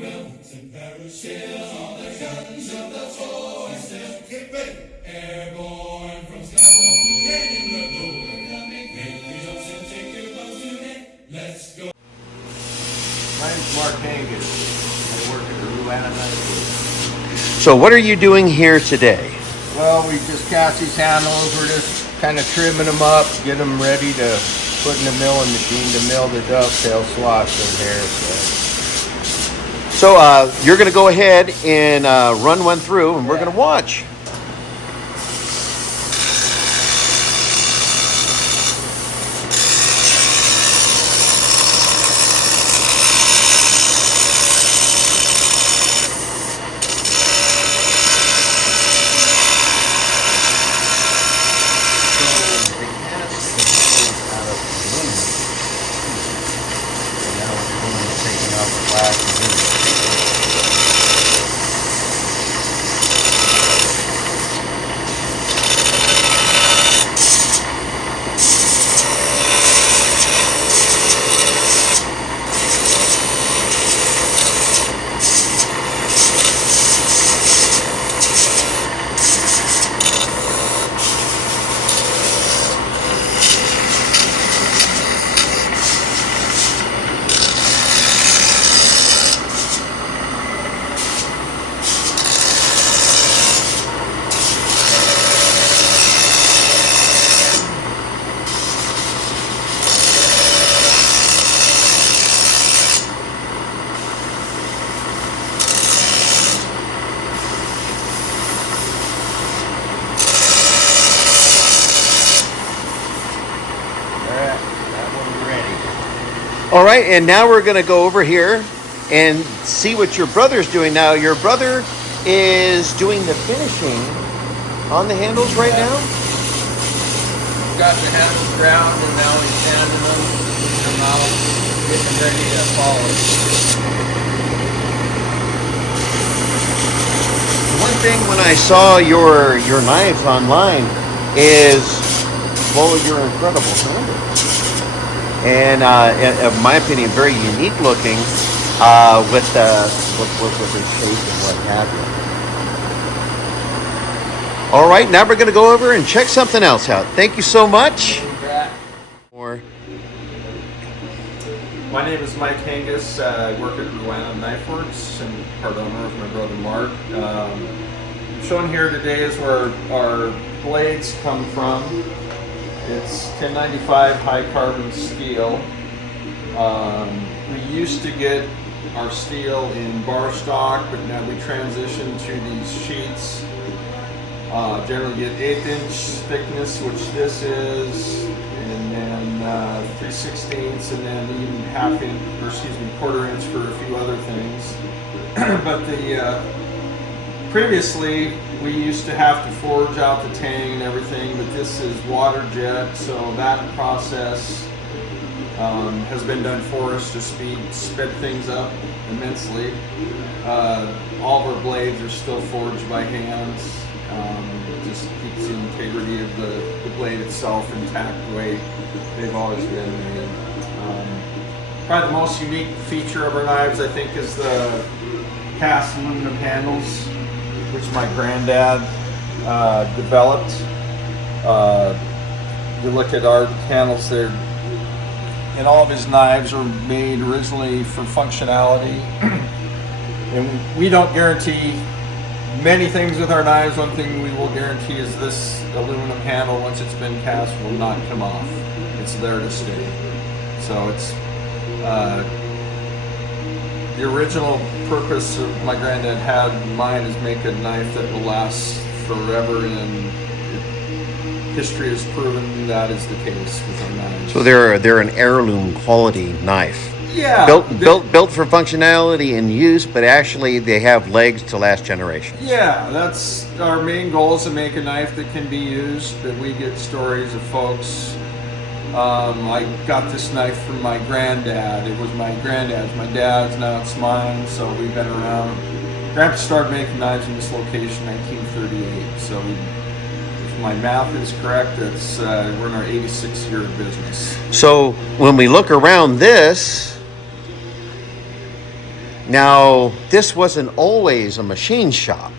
My name's Mike Hangas. I work at the Ruana Knife Works. So what are you doing here today? Well, we just cast these handles. We're just kind of trimming them up, get them ready to put in the milling machine to mill the dovetail slots in here. So you're going to go ahead and run one through, and we're going to watch. All right, and now we're going to go over here and see what your brother's doing. Now, your brother is doing the finishing on the handles right now? Got the handles ground, and now he's sanding them, and now getting ready to polish. One thing when I saw your knives online is, well, your incredible handles. And in my opinion, very unique looking with the shape and what have you. All right, now we're going to go over and check something else out. Thank you so much. My name is Mike Hangas. I work at Ruana Knife Works and part owner of my brother Mark. Shown here today is where our blades come from. It's 1095 high carbon steel. We used to get our steel in bar stock, but now we transitioned to these sheets. Generally get 1/8 inch thickness, which this is, and then 3/16, and then even 1/2 inch, or excuse me, 1/4 inch for a few other things. But previously, we used to have to forge out the tang and everything, but this is water jet, so that process has been done for us to sped things up immensely. All of our blades are still forged by hand. Just keeps the integrity of the blade itself intact the way they've always been made. Probably the most unique feature of our knives, I think, is the cast aluminum handles, which my granddad developed. You look at our handles, and all of his knives are made originally for functionality. And we don't guarantee many things with our knives. One thing we will guarantee is this aluminum handle, once it's been cast, will not come off. It's there to stay. So it's the original purpose of my granddad had in mind is make a knife that will last forever, and history has proven that is the case with our knives. So they're an heirloom quality knife. Yeah. Built for functionality and use, but actually they have legs to last generations. Yeah, that's our main goal, is to make a knife that can be used. But we get stories of folks. I got this knife from my granddad. It was my granddad's, my dad's, now it's mine. So we've been around. Grandpa started making knives in this location in 1938. So if my math is correct, that's we're in our 86th year of business. So when we look around this, Now, this wasn't always a machine shop.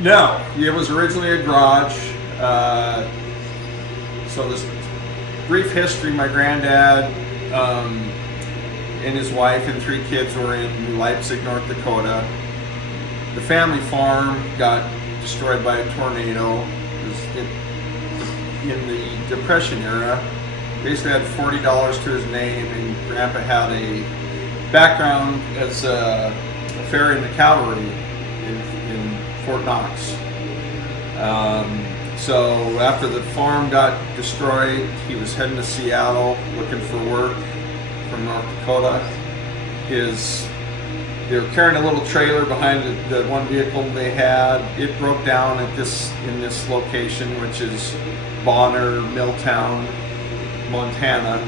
No, it was originally a garage. So this brief history, my granddad and his wife and 3 kids were in Leipzig, North Dakota. The family farm got destroyed by a tornado. In the Depression era, basically had $40 to his name, and Grandpa had a background as a farrier in the cavalry in Fort Knox. So after the farm got destroyed, he was heading to Seattle looking for work from North Dakota. They were carrying a little trailer behind the one vehicle they had. It broke down in this location, which is Bonner, Milltown, Montana.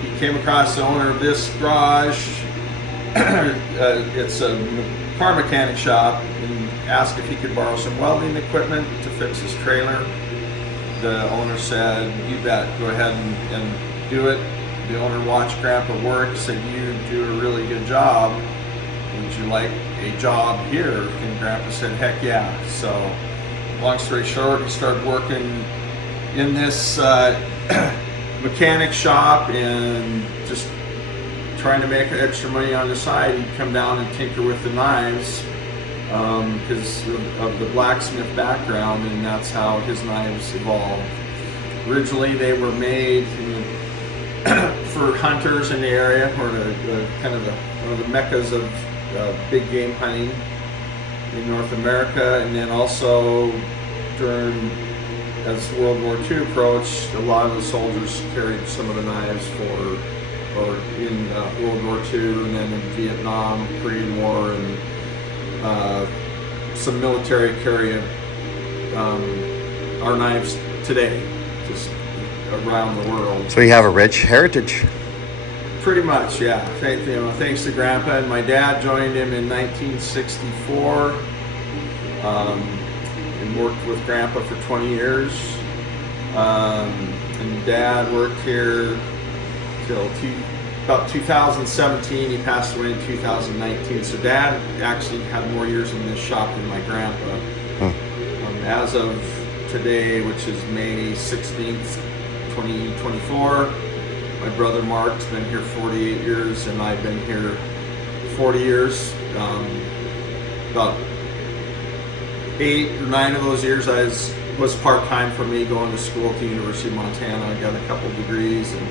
He came across the owner of this garage. It's a car mechanic shop, and asked if he could borrow some welding equipment to fix his trailer. The owner said, "You bet, go ahead and do it." The owner watched Grandpa work, said, "You do a really good job. Would you like a job here?" And Grandpa said, "Heck yeah." So, long story short, he started working in this mechanic shop and just trying to make extra money on the side. He'd come down and tinker with the knives because of the blacksmith background, and that's how his knives evolved. Originally, they were made for hunters in the area, or one of the meccas of big game hunting in North America, and then also as World War II approached, a lot of the soldiers carried some of the knives in World War II, and then in Vietnam, Korean War, and some military carry our knives today, just around the world. So you have a rich heritage. Pretty much, yeah. Thanks to Grandpa, and my dad joined him in 1964, and worked with Grandpa for 20 years. And Dad worked here till about 2017. He passed away in 2019. So Dad actually had more years in this shop than my grandpa. As of today, which is May 16th, 2024, my brother Mark's been here 48 years, and I've been here 40 years. About 8 or 9 of those years was part-time for me, going to school at the University of Montana. I got a couple degrees, and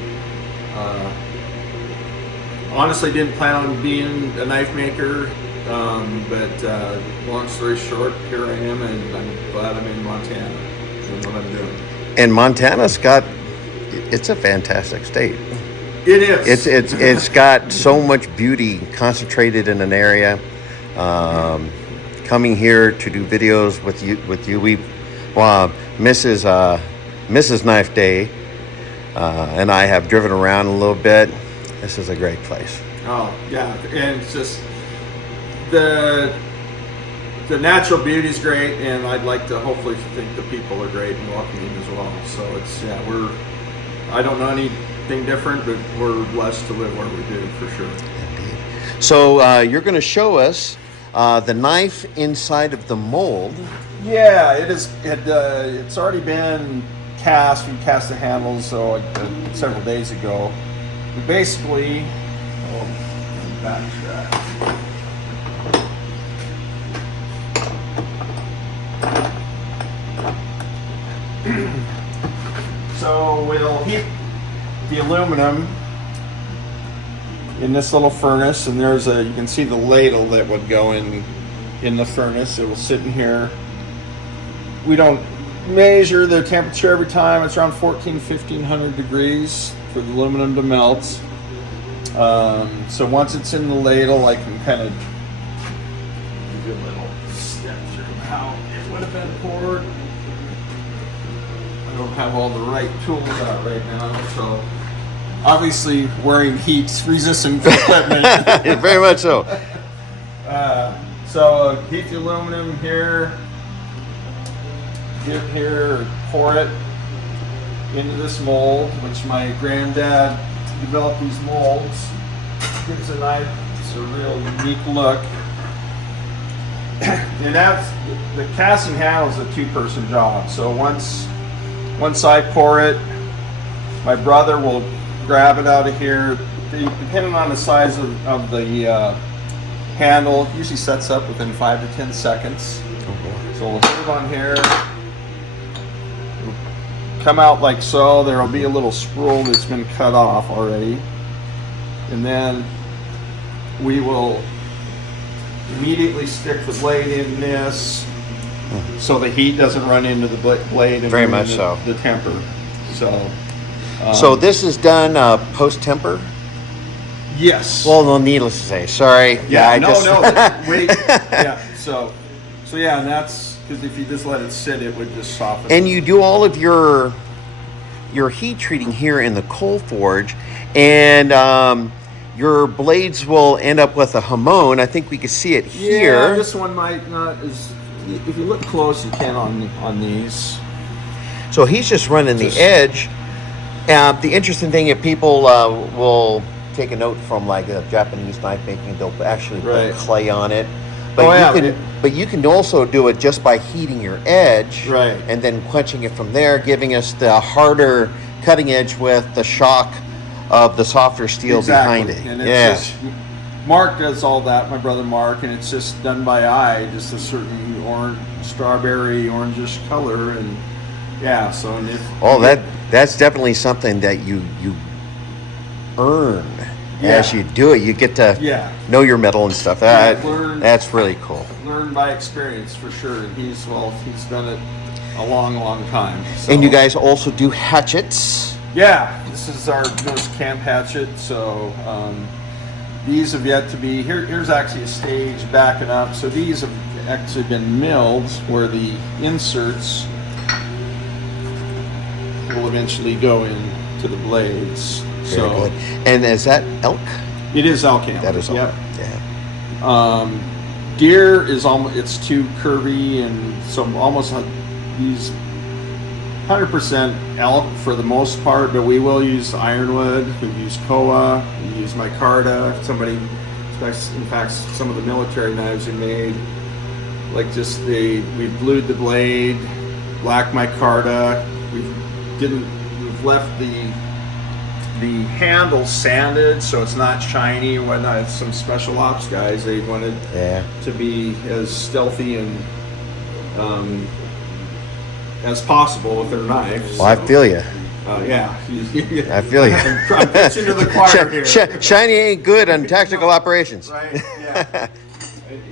honestly didn't plan on being a knife maker, but long story short, here I am, and I'm glad I'm in Montana and what I'm doing. And Montana's it's a fantastic state. It is. It's got so much beauty concentrated in an area. Coming here to do videos with you, Mrs. Knife Day, and I have driven around a little bit. This is a great place. Oh yeah, and it's just the natural beauty is great, and I'd like to hopefully think the people are great and welcoming as well. So I don't know anything different, but we're blessed to live where we do, for sure. Indeed. So you're going to show us the knife inside of the mold. Yeah, it is. It's already been cast. We cast the handles several days ago. We basically, backtrack. So we'll heat the aluminum in this little furnace, and you can see the ladle that would go in the furnace. It will sit in here. We don't measure the temperature every time. It's around 1,500 degrees for the aluminum to melt. So once it's in the ladle, I can kind of do a little step through how it would have been poured. I don't have all the right tools out right now, so obviously wearing heat-resistant equipment. Very much so. So heat the aluminum here, get here, pour it into this mold, which my granddad developed these molds gives a knife a real unique look. And that's the casting handle is a two-person job. So once I pour it, my brother will grab it out of here. Depending on the size of the handle, usually sets up within 5 to 10 seconds. So we'll put it on here. It'll come out like so. There will be a little spool that's been cut off already. And then we will immediately stick the blade in this so the heat doesn't run into the blade and very much so the temper. So this is done post-temper? Yes. Well, no, needless to say. Sorry. Yeah, wait. Yeah, so yeah, and that's because if you just let it sit, it would just soften. And you do all of your heat treating here in the coal forge, and your blades will end up with a hamon. I think we can see it here. Yeah, this one might not. If you look close, you can on these. So he's just running the edge. The interesting thing, if people will take a note from like a Japanese knife making, they'll actually put clay on it. But but you can also do it just by heating your edge, and then quenching it from there, giving us the harder cutting edge with the shock of the softer steel behind it. And it's just, Mark does all that, my brother Mark, and it's just done by eye, just a certain orange, strawberry, orangish color, and yeah. So and that's definitely something that you earn as you do it. You get to know your metal and stuff. That's really cool. Learn by experience for sure. And he's done it a long time. So. And you guys also do hatchets. Yeah, this is our newest camp hatchet. So these have yet to be. Here's actually a stage backing up. So these have actually been milled, where the inserts will eventually go into the blades. Very good. And is that elk? It is elk antler. That is elk. Yep. Yeah. Deer is almost, it's too curvy, and so almost use 100% elk for the most part, but we will use ironwood, we use koa, we use micarta. In fact, some of the military knives we made, like we've blued the blade, black micarta. We've left the handle sanded so it's not shiny or whatnot. It's some special ops guys, they wanted to be as stealthy and as possible with their knives. Well, I feel you. I feel you. I'm preaching to the choir here. Shiny ain't good on tactical operations. Right,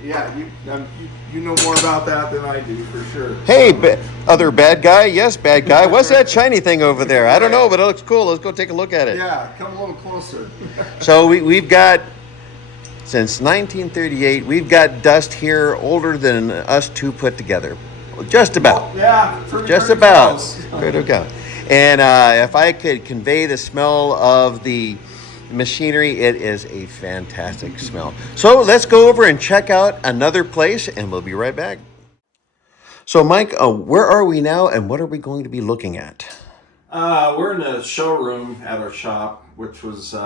yeah. You know more about that than I do, for sure. Hey, other bad guy. Yes, bad guy. What's that shiny thing over there? I don't know, but it looks cool. Let's go take a look at it. Yeah, come a little closer. So we've got, since 1938, we've got dust here older than us two put together. Just about. Just about. Pretty go. And if I could convey the smell of the machinery, it is a fantastic smell. So let's go over and check out another place, and we'll be right back. So Mike, where are we now, and what are we going to be looking at? We're in a showroom at our shop, which was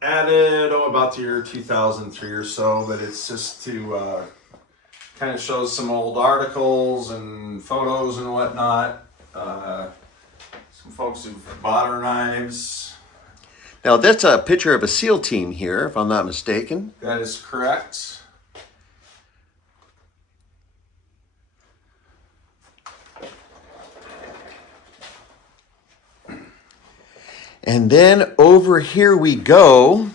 added about the year 2003 or so, but it's just to kind of show some old articles and photos and whatnot. Some folks who've bought our knives. Now, that's a picture of a SEAL team here, if I'm not mistaken. That is correct. And then over here we go.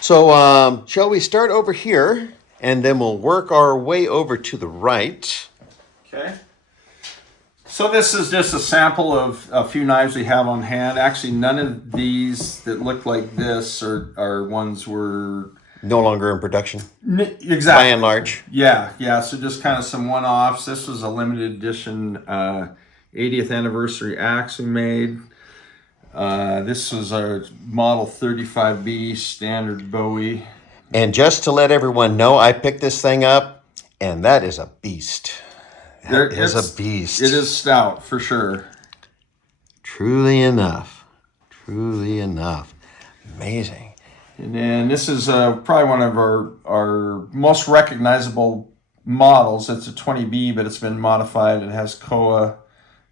So, shall we start over here, and then we'll work our way over to the right. Okay. So this is just a sample of a few knives we have on hand. Actually, none of these that look like this are ones we're... No longer in production. Exactly. By and large. Yeah. So just kind of some one-offs. This was a limited edition 80th anniversary axe we made. This was our Model 35B standard Bowie. And just to let everyone know, I picked this thing up, and that is a beast. That is a beast. It is stout, for sure. Truly enough. Amazing. And then this is probably one of our most recognizable models. It's a 20B, but it's been modified. It has koa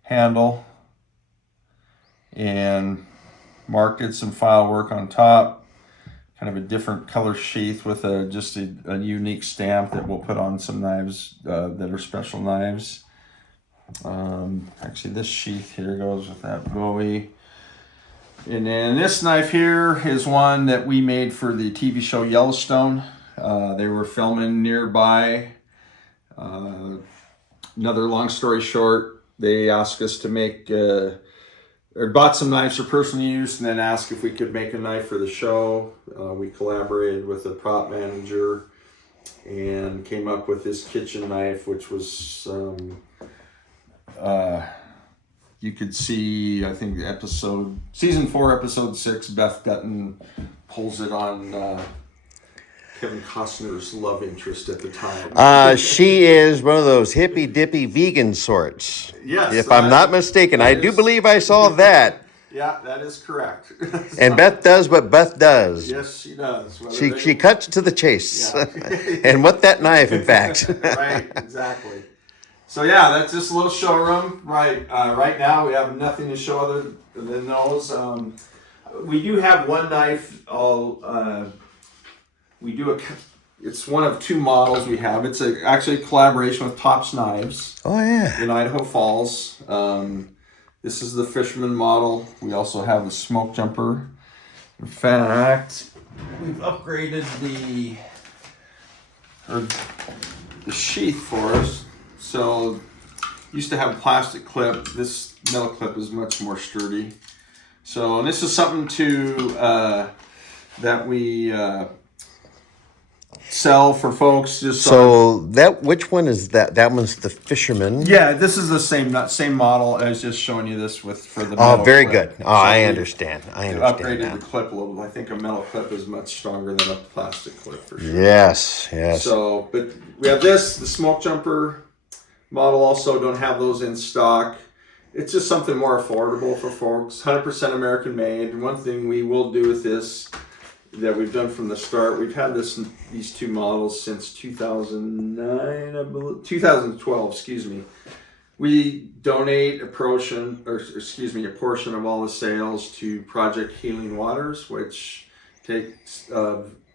handle. And Mark did some file work on top. Kind of a different color sheath with just a unique stamp that we'll put on some knives that are special knives. Actually, this sheath here goes with that Bowie. And then this knife here is one that we made for the TV show Yellowstone. They were filming nearby. Another long story short, they asked us to make, or bought some knives for personal use and then asked if we could make a knife for the show. We collaborated with the prop manager and came up with this kitchen knife, which was you could see, I think, season 4, episode 6, Beth Dutton pulls it on Kevin Costner's love interest at the time. She is one of those hippy dippy vegan sorts. Yes. If I'm not mistaken, I do believe I saw that. Yeah, that is correct. And Beth does what Beth does. Yes, she does. She cuts to the chase. Yeah. And what that knife, in fact. Right, exactly. So yeah, that's just a little showroom. Right now we have nothing to show other than those. We do have one knife. It's one of 2 models we have. It's actually a collaboration with Tops Knives. Oh yeah. In Idaho Falls. This is the Fisherman model. We also have a smoke jumper. In fact, we've upgraded the sheath for us. So, used to have a plastic clip. This metal clip is much more sturdy. So, and this is something that we sell for folks. Just which one is that? That one's the Fisherman. Yeah, this is the same model. I was just showing you this for the metal very clip. good. I understand. Upgraded Now. the clip a little. I think a metal clip is much stronger than a plastic clip for sure. Yes. So, but we have the smoke jumper model. Also, don't have those in stock. It's just something more affordable for folks. 100% American made. One thing we will do with this that we've done from the start, we've had these 2 models since 2012, excuse me. We donate a portion of all the sales to Project Healing Waters, which takes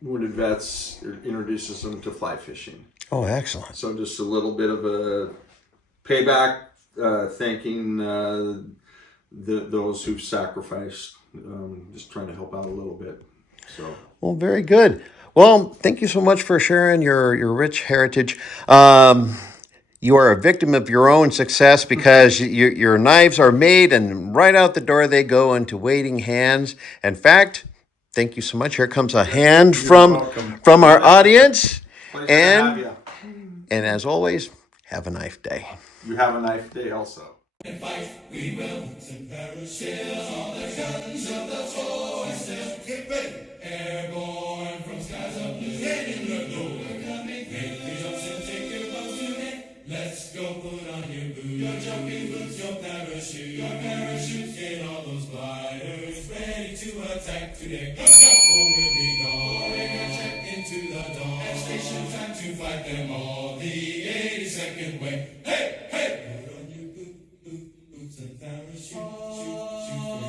wounded vets, introduces them to fly fishing. Oh, excellent. So just a little bit of a payback, thanking those who've sacrificed, just trying to help out a little bit. So. Well, very good. Well, thank you so much for sharing your rich heritage. You are a victim of your own success because your knives are made and right out the door they go into waiting hands. In fact, thank you so much. Here comes a hand from our audience. Pleasure to have you. And as always, have a knife day. You have a knife day also. And fight, we will. All the guns of the force. Get ready. Airborne from skies of blue. Get in the door. Coming. Make the jumps and take your bows to net. Let's go put on your boots. Your jumping boots, your parachute. Your parachute. Get all those gliders ready to attack today. Look up or we'll be gone. Check into the dawn. At station time to fight them all. The 82nd way. Hey!